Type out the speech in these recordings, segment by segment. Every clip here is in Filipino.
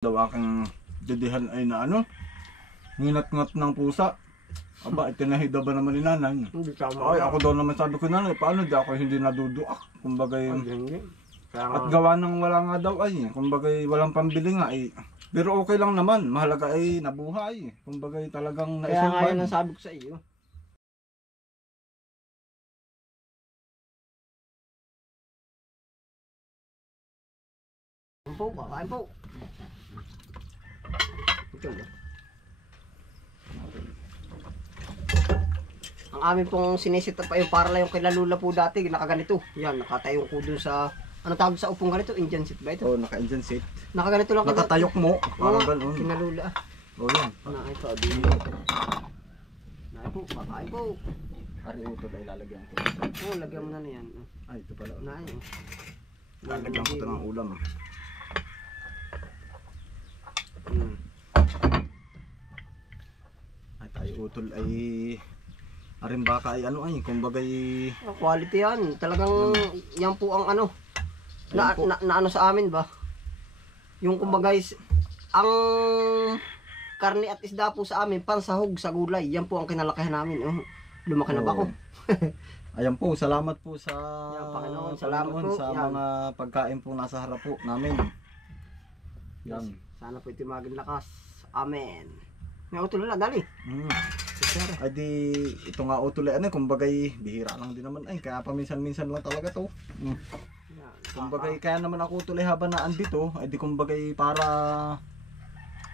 Daw aking didihan ay na ano, nginat-ngat ng pusa. Aba, itinahida ba naman ni nanay? Hindi tama. Ay, ako daw naman sabi ko nanay, paano di ako hindi naduduak? Kumbaga Hindi. at gawa ng wala nga daw ay, kumbaga walang pambili nga ay. Pero okay lang naman, mahalaga ay nabuhay. Kumbaga talagang Kaya nga naisurvive. yun ang sabi ko sa iyo. Kain po, kain po. Ito na. Ang amin pong sinisita pa yung para lang yung kilalula po dati, nakaganito. Yan, nakatayong ko dun sa, ano tawag sa upong ganito? Indian seat ba ito? Oh, naka-engine seat. Nakaganito lang. Nakatayok mo, parang gano'n. Kinalula. Oh, yan. Naay po, naay po, kakain po. Ari ito ay lalagyan ko. Oh, lagyan mo na yan. Ay, ito pala. Naay. Lalagyan ko ito ng ulam. Ay, tayo utol ay aring baka ay ano ay, kumbaga ay Quality yan. Talagang yan po ang ano. Na, Yan po. na ano sa amin ba? Yung kumbaga ang karne at isda po sa amin, pansahog sa gulay. Yan po ang kinalakihan namin. Oh, lumaki na ba ako? Ayan po, salamat po sa Yan, Panginoon, salamat po. sa Yan. mga pagkain po nasa harap po namin. Yan. Sana po ito maging lakas. Amen. May utol na, dali. Ay di, ito nga utol ay ano, kumbagay bihira lang din naman ay, kaya paminsan-minsan lang talaga to. Yan. Kumbagay kaya naman ako utol ay habang naandito, ay di kumbagay para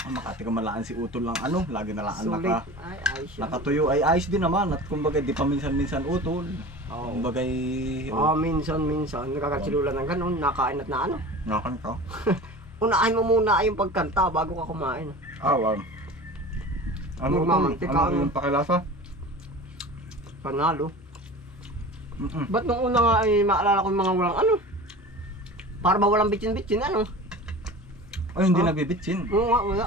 makati ka malaan si utol lang ano, lagi nalaan Sulit. Ay, ayos yan. nakatuyo ay ayos din naman at kumbagay di paminsan-minsan utol. Oo. Kumbagay Minsan, nakakasilula ng ganun, nakain at na ano. nakan ka. Unahin mo muna yung pagkanta bago ka kumain. Wow. Ano Magmamantika, ano ano? yung pakilasa? Panalo. Ba't nung una nga ay maalala ko yung mga walang ano? Para ba walang bitsin-bitsin ano? Ay hindi Ah? nabibitsin. Oo nga, wala.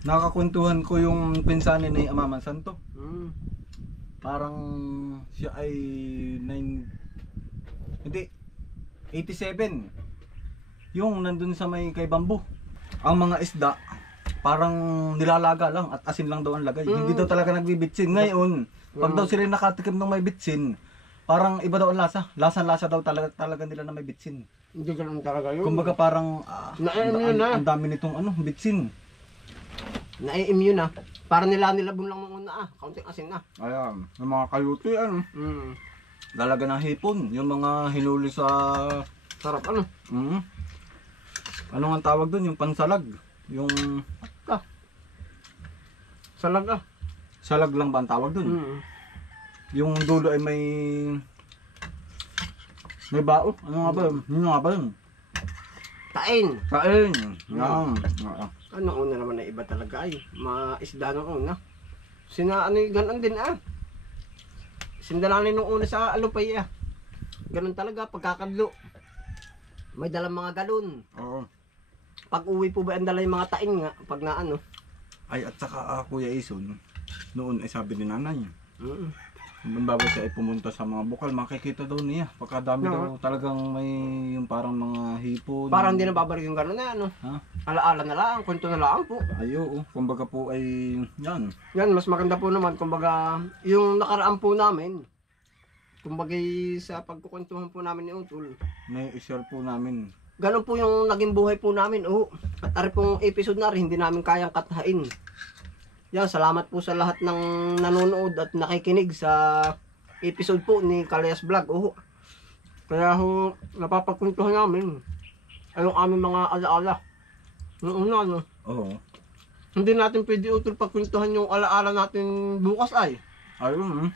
Nakakwentuhan ko yung pinsanin ni Amaman Santo. Mm. Parang siya ay 87. Yung nandun sa may kay Bambo. Ang mga isda parang nilalaga lang at asin lang daw ang lagay. Hindi daw talaga nagbibitsin. Ngayon, pag daw sila nakatikim ng may bitsin, parang iba daw ang lasa. Lasa daw talaga nila na may bitsin. Hindi ganun talaga yun. Kumbaga parang Na-immune na. ang dami nitong ano, bitsin. Na-immune na. Para nilabon lang mong una kaunting asin na. Ayan, yung mga kayuti ano, Mm. dalaga ng hipon, yung mga hinuli sa Sarap ano? ano nga tawag doon, yung pansalag, yung Salaga. salag lang ba ang tawag doon? Mm. Yung dulo ay may bao, ano nga ba yun? Ano nga ba yun? Tain. Kain, yan. Ano una naman na iba talaga ay. Maisda nung una. Ano ganun din Sindalanin nung una sa alupay Ganun talaga pagkakadlo. May dalang mga galon. Oo. Pag uwi po ba ang dala yung mga tain nga pag na ano. Ay at saka Kuya Ison, noon ay sabi ni nanay, Mm. bago siya ay pumunta sa mga bukal, makikita daw niya. Pagkadami daw talagang may yung parang mga hipon. Parang hindi na babalik yung gano'n na ano. Ha? Alaala na lang, kwento na lang po. Ayo, kumbaga po ay yan. Yan, mas maganda po naman. Kumbaga, yung nakaraan po namin, kumbaga sa pagkukwentuhan po namin ni Utol, May i-share po namin. ganun po yung naging buhay po namin. At ari pong episode na rin, hindi namin kayang kathain. Yan, salamat po sa lahat ng nanonood at nakikinig sa episode po ni Kalayas Vlog. Kaya napapagkwentuhan namin ay yung aming mga alaala. Noong una, ano, Oo. hindi natin pwede Utol pagkwentuhan yung alaala natin bukas ay. Ayun.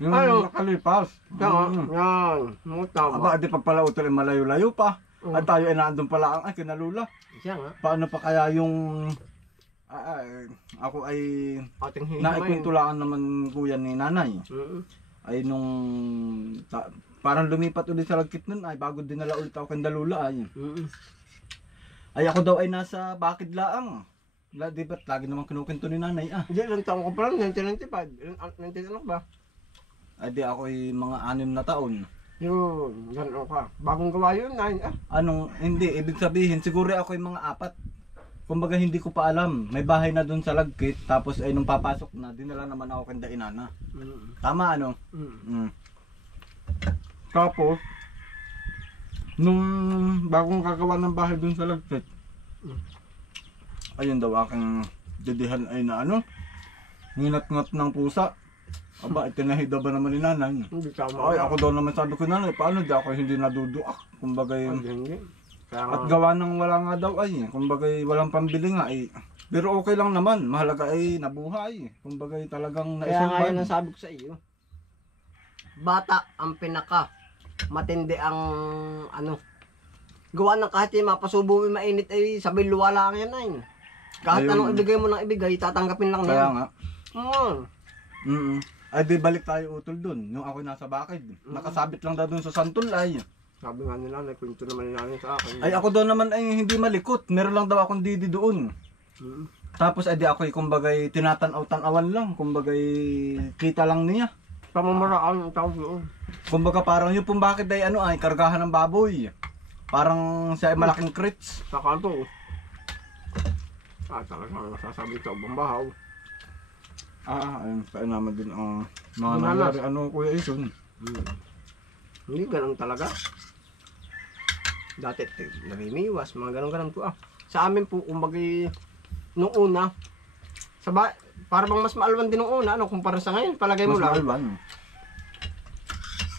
Yung Ayun. nakalipas. Yan, yan. Tama. Aba, di pag pala utol ay malayo-layo pa. At tayo ay naandun pala ang kinalula. Siya nga. Paano pa kaya yung ako ay Ating hihimay. naikwentulaan naman kuya ni nanay. Ay nung parang lumipat ulit sa lagkit nun ay bago dinala ulit ako kay Dalula ay. Ay ako daw ay nasa bakid laang. Di ba't lagi naman kinukwento ni nanay Hindi, ilang taon ko pa lang, 1995. 19 ano ba? Ay di ako ay mga 6 na taon. Yun, gano'n ka. Bagong gawa yun, 9 Anong, hindi, ibig sabihin, siguro ako yung mga 4. kumbaga hindi ko pa alam. May bahay na doon sa Lagkit, tapos ay nung papasok na, dinala naman ako kay Dainana. Tama ano? Tapos, nung bagong kagawa ng bahay doon sa Lagkit, ayun daw aking didihan ay na ano, nginat-ngat ng pusa. Aba, itinahida ba naman ni nanay? Hindi tama. Ay, ako daw naman sabi ko nanay, paano di ako hindi naduduak? Kumbaga yung... Hindi. At gawa ng wala nga daw ay, kumbaga walang pambili nga ay. Pero okay lang naman, mahalaga ay nabuhay. Kumbaga talagang Kaya nga naisurvive. yan ang sabi ko sa iyo. Bata ang pinaka matindi ang ano. Gawa ng kahit yung mapasubo yung mainit ay sabay luwala lang yan ay. Kahit Ayun. anong ibigay mo ng ibigay, tatanggapin lang Kaya yan. nga. Ay di balik tayo utol dun, nung ako nasa bakid. Nakasabit lang daw dun sa santulay. Sabi nga nila, nagkwento naman nila sa akin. Ay ako daw naman ay hindi malikot, meron lang daw akong didi doon. Tapos ay di ako ay kumbagay tinatanaw-tanawan lang, kumbagay kita lang niya. Pamamaraan ang tawag doon. Kumbaga parang yung bakit ay ano ay kargahan ng baboy. Parang siya ay malaking crits. Sa kanto. Talagang nasasabi sa ubang bahaw. Ayun, kaya naman din ang mga Bananas. nangyari ano Kuya Ison. Hindi, ganun talaga. Dati, namimiwas, mga ganun-ganun po Sa amin po, kumbagay, nung una, para bang mas maalwan din nung una, kumpara sa ngayon, palagay mo Mas lang. maalban.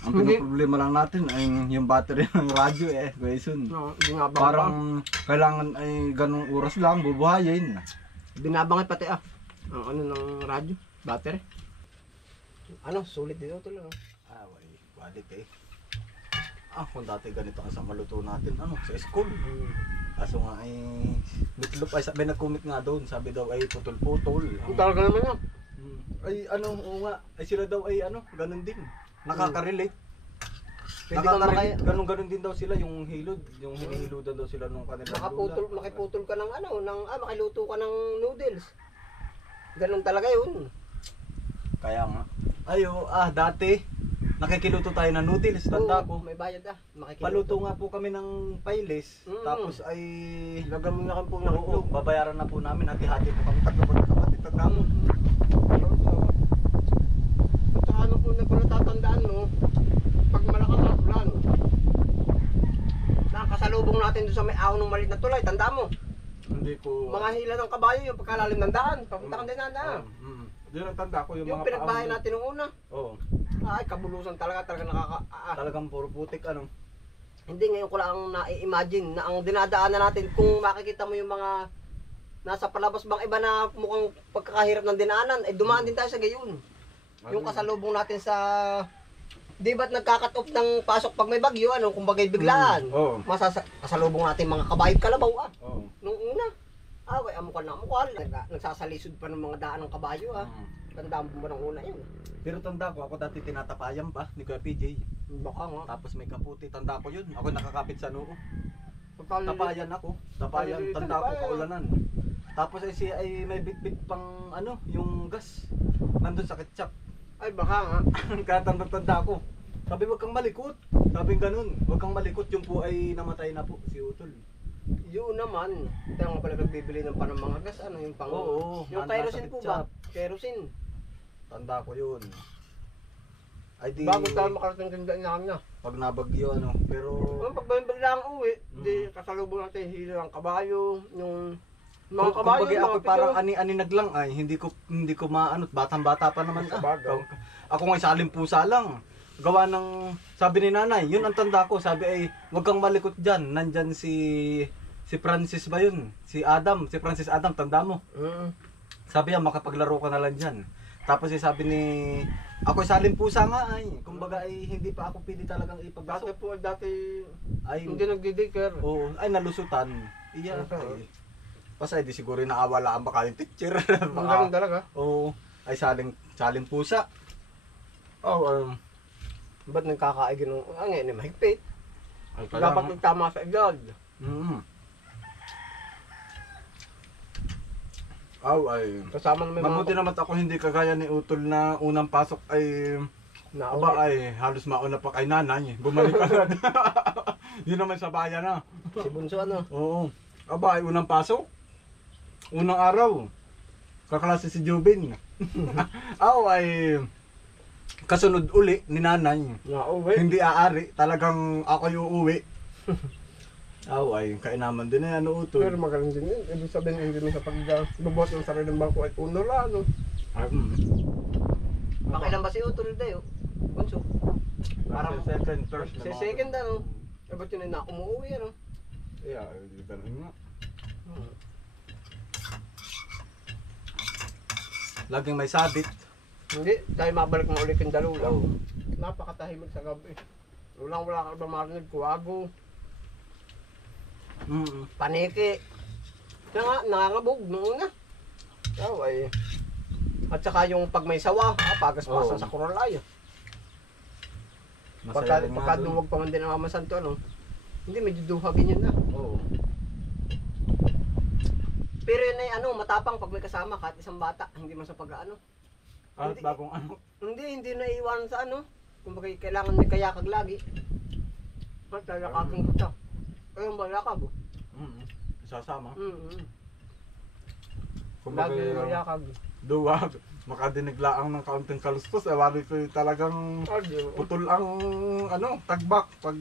Ang Hindi. pinoproblema lang natin ay yung battery ng radyo Kuya Ison. No, hindi nga ba? Parang kailangan ay ganung oras lang bubuhayin. Binabangay pati ang ano ng radyo, battery. Ano, sulit dito ito lang. Way, balik kung dati ganito ang sa maluto natin sa school. Kaso nga ay bitlop ay sabi nagkumit nga doon, sabi daw ay putol-putol. Ang talaga naman yan. Ay oo nga, ay sila daw ay ganun din. Nakaka-relate. Pwede kang Nakaka-relate, ganun din daw sila yung hilod, yung hinihiludan daw sila nung kanilang Makiputol ka ng makiluto ka ng noodles. Ganun talaga yun. Kaya nga. Dati nakikiluto tayo ng noodles, tanda ko. May bayad Paluto nga po kami ng pailis, tapos ay Gagawin na kami po ng oo, babayaran na po namin, hati-hati po kami tatlo magkakapatid, tanda mo. At saka ano po natatandaan mo, pag malakas ang ulan, nakasalubong natin doon sa may ahon ng maliit na tulay, tanda mo. Hindi ko Mga hila ng kabayo yung pagkalalim ng daan, papunta kang dinaan. Yun ang tanda ko yung Yung mga pinagbahay natin nung una, Oo. ay kabulusan talaga Talagang puro putik Hindi ngayon ko lang na-imagine na ang dinadaanan natin, kung makikita mo yung mga nasa palabas bang iba na mukhang pagkakahirap ng dinaanan, ay dumaan din tayo sa gayon. Yung kasalubong natin sa, di ba't nagkakat off ng pasok pag may bagyo, kung bagay biglaan. Oo. Kasalubong natin mga kabayot kalabaw Oo. Nung una, way amukal na amukal. Nagsasalisod pa ng mga daan ng kabayo Tandaan mo ba ng una yun? Pero tanda ko, ako dati tinatapayan pa ni Kuya PJ. Baka nga. Tapos may kaputi, tanda ko yun. Ako nakakapit sa noo. Tapayan Tapayan ako. Tapayan, tanda ko kaulanan. Tapos ay siya ay may bit-bit pang yung gas. Nandun sa ketchup. Ay baka nga. Kaya tanda ko. Sabi wag kang malikot. Sabi ganun, wag kang malikot, yung po ay namatay na po si Utol. Yun naman. Tayo nga pala nagbibili ng panang mga gas. Yung pang... Oo, yung nasa kerosene po ba? Kerosene. Tanda ko yun. Ay di, Bago tayo makarating tindahan niya. pag nabagyo pero Pag biglang uwi, di kasalubong natin hilo ng kabayo, yung mga kung kabayo, bagay ako mga parang pito. ani-ani naglang ay hindi ko maano, batang-bata pa naman Sabagay. Ako nga saling pusa lang. Gawa ng sabi ni nanay, yun ang tanda ko, sabi ay wag kang malikot diyan, nandyan si Francis ba yun? Si Francis Adam, tanda mo. Sabi niya makapaglaro ka na lang diyan. Tapos sabi ni ako saling pusa nga ay, kumbaga ay hindi pa ako pili talagang Dati ipagpasok. po, Ay hindi nagdi-daycare. oo, ay nalusutan. Iya. Okay. Pasay di siguro naawala ang baka yung teacher. Ang galing talaga. Oo, ay saling pusa. Ba't nagkakaigin ng ngayon mahigpit? Ay Dapat magtama sa edad. Ay. Kasama may Mabuti naman ako hindi kagaya ni Utol na unang pasok ay aba ay halos mauna pa kay nanay. Bumalik agad. Yun naman sa bayan na. Si Bunso Oo. Aba ay unang pasok. Unang araw, kaklase si Jubin. Ako ay kasunod uli ni nanay. Nauwi. Hindi aari, talagang ako yung uuwi. Ako ay kainaman din na ano utol. Pero magaling din yun. Ibig sabihin hindi mo sa pagbubuhat ng sariling bangko ay uno lang, ano? Pakailan ba si Utol Day, oh? Bunso. Parang second, third na Si mga- second ano? Eh, ba't yun na umuwi, ano? Yeah, ganun nga. Laging may sabit. Hindi, tayo mabalik ng ulit yung dalula. Napakatahimik sa gabi. Wala ka ba marinig? Kuwago. Paniki. Kaya nga, nangangabog noon na. Oh, ay. At saka yung pag may sawa, pagas-pasan Oo. sa koralay. Masaya rin nga Pagka dun. dumuwag pa man din ang Mama Santo, ano? Hindi, medyo duhagin yun na. Oo. Pero yun ay ano, matapang pag may kasama kahit isang bata, hindi man sa pag-ano. At Hindi. bagong ano. Hindi na iiwanan sa ano. Kung bagay kailangan may kayakag lagi. At lalakagin kita. Ayun ba, lakag? Sasama. Kung Lagi may yakag. duwag, makadinig laang ng kaunting kalustos, wali ko talagang putol ang ano, tagbak pag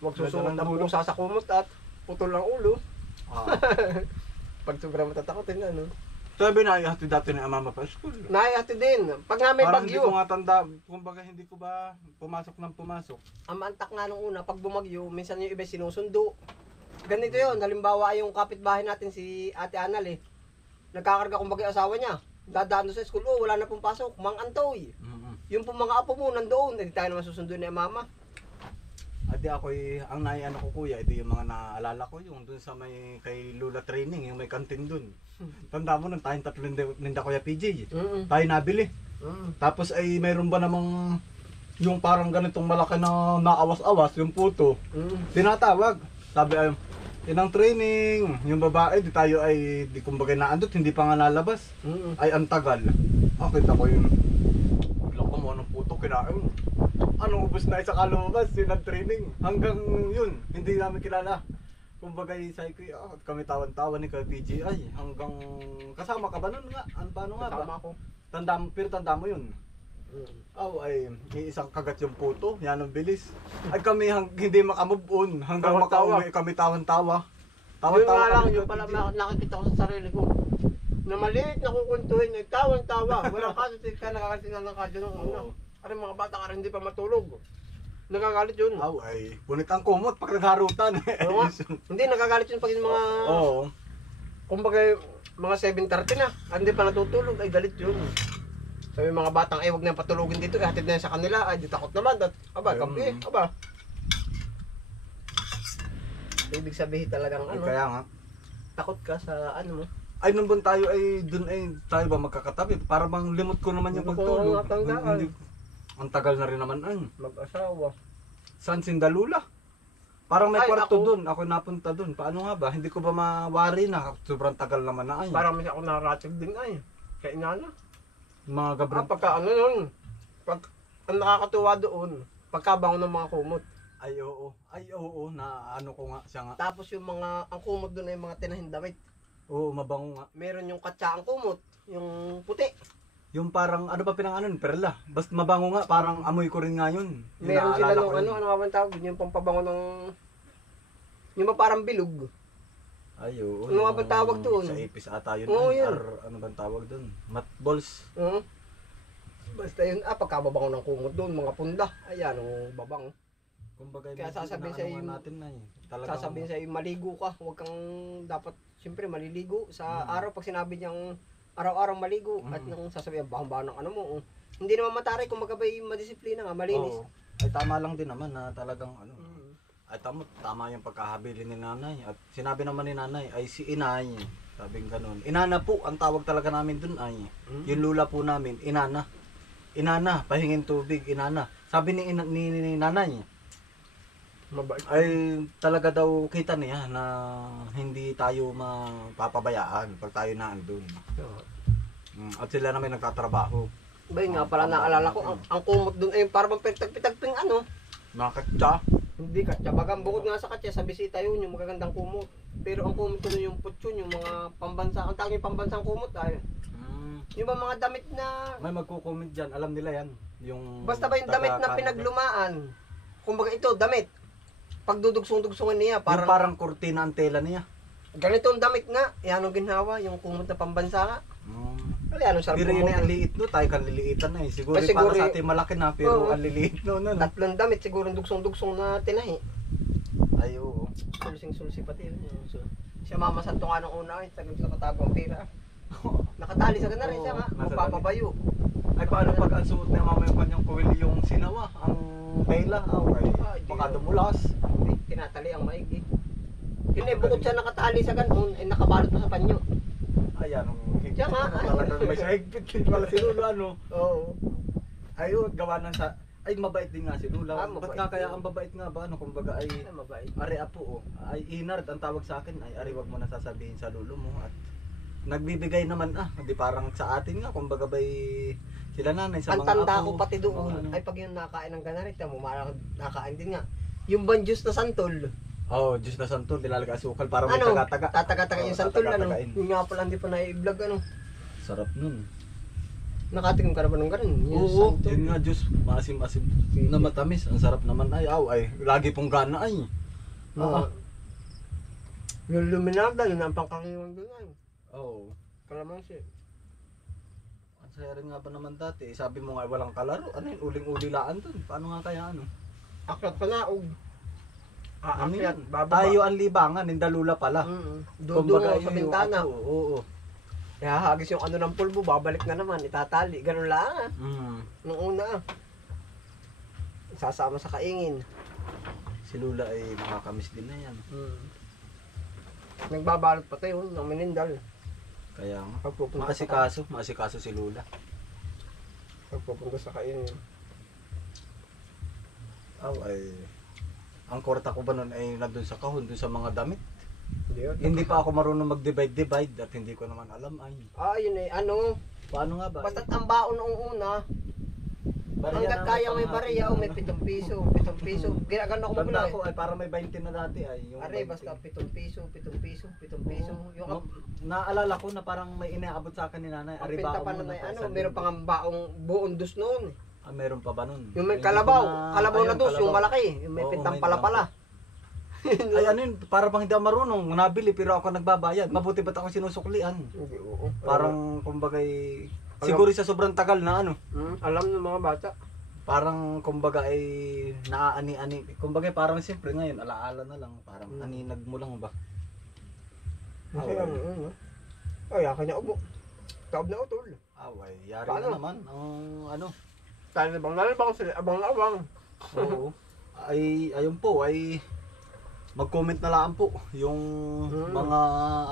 Huwag susunod na bulong sasakumot at putol ang ulo. Pag sobrang matatakotin, ano. sabi na ihati dati ni mama pa school. Naihati din. Pag nga may Parang hindi ko bagyo, nga tanda, kumbaga hindi ko ba pumasok ng pumasok. ang mantak nga nung una, pag bumagyo, minsan yung iba sinusundo. Ganito yun, halimbawa yung kapitbahay natin si Ate Anal eh. Nagkakarga kumbaga yung asawa niya. Dadaan doon sa school, oh wala na pong pasok, Mang Antoy. Yung pong mga apo mo nandoon, hindi tayo naman susundo ni mama. Adi ako'y, ang naiano ko kuya, ito yung mga naalala ko, yung dun sa may kay Lula Training, yung may kantin dun. Tanda mo nung tayong tatlo ninda kuya PJ. Tayo nabili. Tapos ay mayroon ba namang yung parang ganitong malaki na naawas-awas, yung puto. Tinatawag. Sabi ay, inang training, yung babae, di tayo ay, di kumbaga naandot, hindi pa nga nalabas. Ay, ang tagal. Kita ko yun. Bigla ko mo ng puto, kinain. Anong ubos na isa kalumabas, yun ang training. Hanggang yun, hindi namin kilala. Kumbaga, sabi ko, kami tawan-tawan ni Kuya PGI. Hanggang, kasama ka ba nun nga? Paano nga ba? Kasama ko. Pero tanda mo yun. Ay, isang kagat yung puto, yan ang bilis. Ay kami hindi makamove on, hanggang Tawan-tawa. makauwi kami tawan-tawa. Yun nga lang, kami, yung Kuya pala PGI. nakikita ko sa sarili ko. Na maliit na kukuntuhin, nagtawan-tawa. Walang kaso, ka nakakasinan ng kadyo nung una. Oo. Kasi mga bata ka rin hindi pa matulog. Nagagalit yun. Ay, punit ang kumot pag nagharutan. Oo nga. Hindi, nagagalit yun pag yung mga, Oo. kumbaga mga 7:30 na, hindi pa natutulog, ay galit yun. Sabi mga batang, wag na patulogin dito, ihatid na yan sa kanila, ay di takot naman, aba, kampi, aba. Ibig sabihin talagang ano, Kaya nga. takot ka sa ano mo. Ay, nung bang tayo ay dun ay tayo ba magkakatabi? Para bang limot ko naman yung Hindi ko pagtulog. matandaan. Ang tagal na rin naman ay. Mag-asawa. San Sindalula? Parang may Ay, kwarto ako. dun. Ako napunta dun. Paano nga ba? Hindi ko ba mawari na. Sobrang tagal naman na ay. Parang may ako narating din ay. Kaya inana. Mga gabrang. Pagka ano yun, pag ang nakakatuwa doon, pagkabango ng mga kumot. Ay oo. Ay oo. Na ano ko nga siya nga. Tapos yung mga, ang kumot doon ay mga tinahin damit. Oo, mabango nga. Meron yung katsaang kumot, yung puti. Yung parang ano ba pinanganon? Perla. Basta mabango nga. Parang amoy ko rin nga yun. Yung Meron sila naalala nung ko yun. ano nga bang tawag yun, yung pampabango ng, yung ba parang bilog. Ay oo. Ano nga yung bang tawag doon? Sa ipis ata yun. Oo, ay. yun. Ano bang tawag doon? Mat balls. Basta yun, pagkababango ng kumot doon, mga punda. Ayan, ang babang. Kumbaga, Kaya minsan sasabihin inaano sa'yo nga yung- natin na eh. Talagang, Sasabihin sa'yo, maligo ka. Huwag kang dapat, siyempre, maliligo. Sa araw, pag sinabi niyang araw-araw maligo, at nang sasabihin, bahang-bahang ng ano mo. Hindi naman mataray kung magabay madisiplina nga, malinis. Oo. Ay tama lang din naman na talagang ano. Ay tama yung pagkahabili ni nanay. At sinabi naman ni nanay ay si inay. Sabing ganun. Inana po ang tawag talaga namin dun ay. Yung lula po namin, inana. Inana, pahingin tubig, inana. Sabi ni nanay, Mabait. ay talaga daw kita niya na hindi tayo mapapabayaan pag tayo naandun. At sila naman nagtatrabaho. Ba yun nga pala naalala ko, ang kumot doon ay parang pitag-pitagping ano. Nakakatsa. Hindi katya. Bagang bukod nga sa katya, sa bisita yun, yung magagandang kumot. Pero ang kumot ko nun yung putyon, yung mga pambansa. Ang tawag yung pambansang kumot ay. Yung ba mga damit na... May magko-comment dyan, alam nila yan. Yung Basta ba yung damit na pinaglumaan? Kumbaga ito, damit. Pag dudugsong-dugsongan niya, Parang, parang... parang kurtina ang tela niya. Ganito ang damit nga. Yan ang ginawa, yung kumot na pambansa nga. Wala yan, ang sarap Pero yun kumot. ang liit no, tayo kan liliitan na eh. Siguro, Ay, para siguro sa atin malaki na, pero Oo. ang liliit no. No? Tatlong damit, siguro dugsong-dugsong na tinahi. Ay, oo. Sulsing-sulsi pati yun. Siya mama sa tunga ng una, tagal sa katago ang tira. Nakatali sa ganun rin siya nga, Oo, nasa magpapabayo. Ay, paano pag ang suot niya mamaya yung kanyang kuwili yung sinawa, ang tela, Ay, di baka na. dumulas. Tinatali ang maigi. Yun eh, bukod siya nakatali sa ganun, ay nakabalot pa sa panyo. Ayan, ang Siya nga, ay. talagang may sahigpit din pala si Lula, ano. Oo. Ayun, gawa ng sa... Ay, mabait din nga si Lula. Ba't Mabait nga kaya din. ang babait nga ba? Ano, kumbaga ay... Ay, mabait. Ari apo, oh. Ay, Inard, ang tawag sa akin. Ay, Ari, wag mo na sasabihin sa lulo mo. At nagbibigay naman, hindi parang sa atin nga. Kumbaga ba'y sila nanay sa Ang mga tanda apo. ko pati doon, Ano. ay pag yung nakain ng ganarita mo, marang nakain din nga. Yung banjus na santol, Oh, Diyos na santol, nilalagay asukal para may ano, taga-taga. tataka-taga yung Oo, santol, ano. tataka-tagain. Yung nga pala, hindi pa na-i-vlog, ano. Sarap nun. Nakatikim ka na ba ng ganun? Yung Oo, santol. yun nga Diyos, maasim-asim na matamis. Ang sarap naman ay, lagi pong gana ay. Oo. Yung luminada, yun ang pangkakiwan doon ay. Oo. Kalamansi. Ang saya rin nga ba naman dati, sabi mo nga walang kalaro, ano yun, uling-ulilaan dun. Paano nga kaya ano? Akyat pa naog. Ano Aakyat, yun? bababa. Tayo ang libangan, Indalula pala. Dudungo sa yung bintana. apo, oo. Ihahagis yung ano ng pulbo, babalik na naman, itatali. Ganun lang ah. Nung una ah. Sasama sa kaingin. Si Lula ay nakakamiss din na yan. Nagbabalot pa tayo ng minindal. Kaya nga. Pagpupunta Maasikaso si Lula. Pagpupunta sa kaingin. Ay. Ang korta ko ba nun ay nandun sa kahon, dun sa mga damit. Hindi yun. Hindi pa ako marunong mag-divide at hindi ko naman alam ay. Yun eh. Ano? Paano nga ba? Basta't ang baon noong una, hanggat kaya may bariya o may 7 piso. 7 piso. Ginagano ako Tanda mabula ko ay para may 20 na dati ay. Yung Are, 20. basta 7 piso, 7 piso, 7 piso. Yung Naalala ko na parang may inaabot sa akin ni nanay. ang Ari pinta ba pa na may ano, meron pang baong buong dus noon. meron pa ba nun? Yung may Hindi ko kalabaw, kalabaw na ayun, dus, yung kalabaw. malaki. Yung may Oo, pintang may pala-pala. Ay ano yun, para bang hindi ako marunong, nabili pero ako nagbabayad. Mabuti ba't ako sinusuklian? Hindi, oo. Parang kumbagay, siguro sa sobrang tagal na ano. Alam ng mga bata. Parang kumbaga ay naaani-ani. Kumbaga parang siyempre ngayon, alaala na lang. Parang aninag mo lang ba? Kasi ang ay, akin niya ubo. Taob na utol. Away, yari Paano? na naman. Ang ano. Nalibang sila, abang-abang. Oo. Ay, ayun po, ay mag-comment na lang po yung mga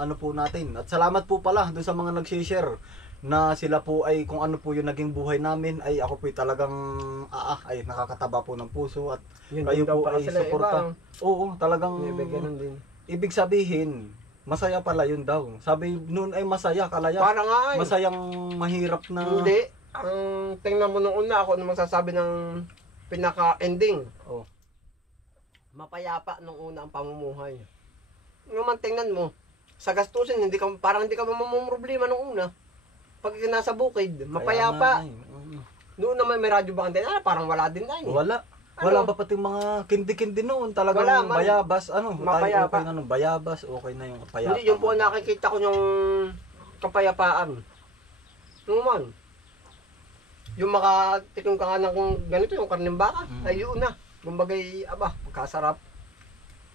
ano po natin. At salamat po pala doon sa mga nag-share na sila po ay kung ano po yung naging buhay namin ay ako po ay talagang ay nakakataba po ng puso at Yun kayo din daw po pala ay sila, suporta. Oo, talagang Ganun din. ibig sabihin masaya pala yun daw. Sabi noon ay masaya kalaya. Para nga ay. Masayang mahirap na. Hindi. Ang tingnan mo nung una ako nung magsasabi ng pinaka-ending. Oh. Mapayapa nung una ang pamumuhay. Nung man tingnan mo, sa gastusin, parang hindi ka mamumroblema nung una. Pag nasa bukid, mapayapa. Noon naman may radyo ba din? Parang wala din ay. Wala. Wala ba pati mga kindi-kindi noon talagang Wala man. bayabas ano, Mapayapa. okay na nung bayabas, okay na yung payapa. Hindi, yun po ang nakikita ko yung kapayapaan. Noon man. Yung makatikim ka nga ng ganito, yung karning baka, ay yun na. Kumbagay, pagkasarap.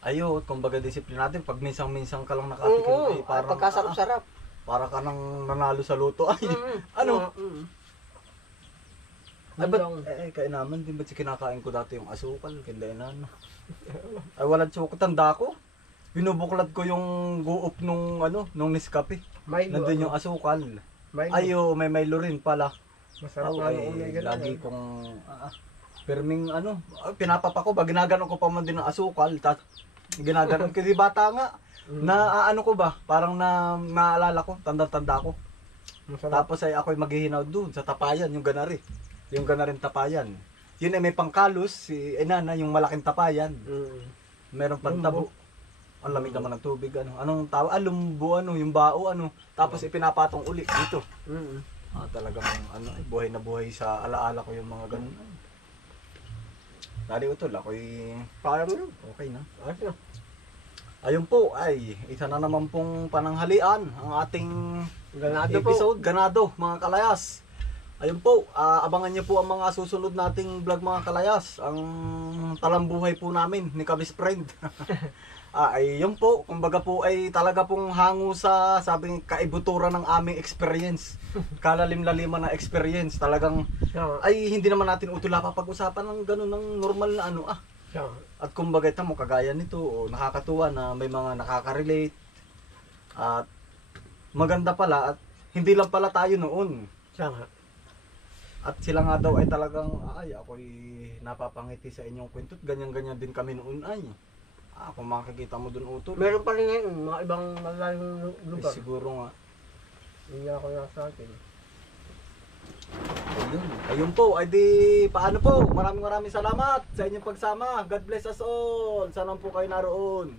Ayo, kumbaga disiplina natin pag minsan-minsan ka lang nakatikim ay parang pagkasarap-sarap. para ka nang nanalo sa loto ay. Ano? Ay, ba't, kaya naman, di ba't kinakain ko dati yung asukal, kindahinan. Ay, walang suko, tanda ko. Binubuklat ko yung guop nung Nescafe. Milo, Nandun yung asukal. Milo. Ayo, may Milo rin pala. Masarap na noon na ganun. Lagi kong, perming pinapapa ko ba, ginaganon ko pa man din ng asukal. Ginaganon ko, di bata nga. Na ko ba, parang naalala ko, tanda-tanda ko. Masarap. Tapos ay ako'y maghihinaw doon sa tapayan, yung ganari. Yung ganarin tapayan. Yun ay may pangkalos, si Nana, yung malaking tapayan. Meron pang tabo. Ang lamig naman ng tubig, ano. Anong tawag? Lumbo, ano, yung bao, ano. Tapos ipinapatong uli dito. Talagang, ano, buhay na buhay sa alaala ko yung mga ganun. Dali utol, ako'y Kaya mo yun. okay na. Ayos na. Ayun po, ay, isa na naman pong pananghalian ang ating Ganado po. episode. Ganado, mga kalayas. Ayun po, abangan niyo po ang mga susunod nating vlog, mga kalayas. Ang talambuhay po namin ni Kabis Friend. Ay yun po, kumbaga po ay talaga pong hango sa sabing kaibuturan ng aming experience. Kalalim-laliman na experience. Talagang ay hindi naman natin utula pa pag-usapan ng ganun ng normal na ano At kumbaga ito mo kagaya nito, nakakatuwa na may mga nakaka-relate. At maganda pala at hindi lang pala tayo noon. At sila nga daw ay talagang ay ako'y napapangiti sa inyong kwento. Ganyan-ganyan din kami noon ay. Kung makikita mo dun utol. Meron pa rin ngayon, mga ibang malayong lugar. Siguro nga. Hindi ako nasa atin. Ayun po, ay di paano po? Maraming salamat sa inyong pagsama. God bless us all. Sana po kayo naroon.